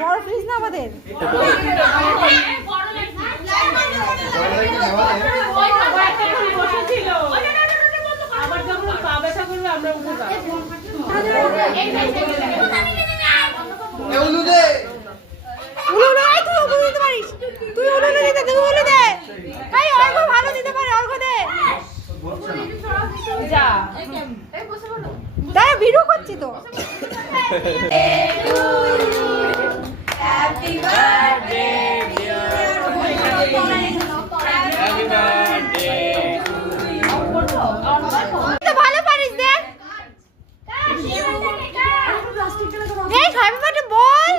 বড় ফ্রিজ না আমাদের। আবার যখন পা ব্যথা করবে আমরা উঠে যাবো। উলু দে, আয় তুই উলু দিতে পারিস, তুই উলু দিতে, তুই উলু দে। এই অর্ঘ ভালো দিতে পারে, অর্ঘ দে। যা দাঁড়া, ভিডিও করছি তো। হ্যাপি বার্থডে ভালো পারিস দে। এই হ্যাপি বার্থডে বল।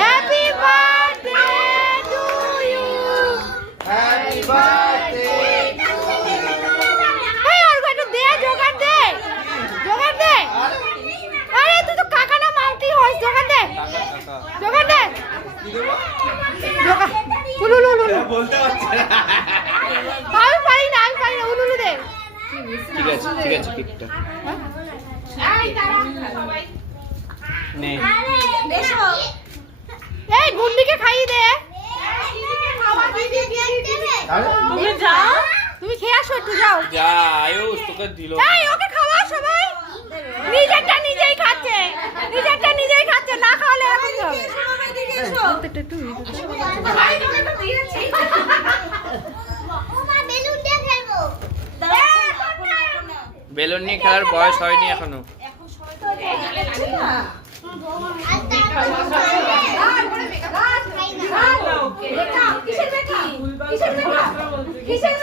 Happy birthday to you. Happy birthday এই অর্ঘ একটু দে, জোগাড় দে, জোগাড় দে। আরে তুই তো কাকা না মাউটি হইস, জোগাড় দে, জোগাড় দে, জোগাড়। উলু উলু উলু বলতে পারছি না। আমি পারি না, আমি পারি না, উলু উলু দে। ঠিক আছে কেকটা নে। এই গুন্ডিকে খাইয়ে দে। তুমি যাও, তুমি খেয়ে আসো, একটু যাও। যা আয়ুষ তোকে দিল। এই ওকে খাওয়া সবাই। নিজেরটা নিজেই খাচ্ছে, নিজেরটা নিজেই খাচ্ছে, না খাওয়ালে এরকম হবে। বেলুন নিয়ে খেলার বয়স হয়নি এখনো। কিসের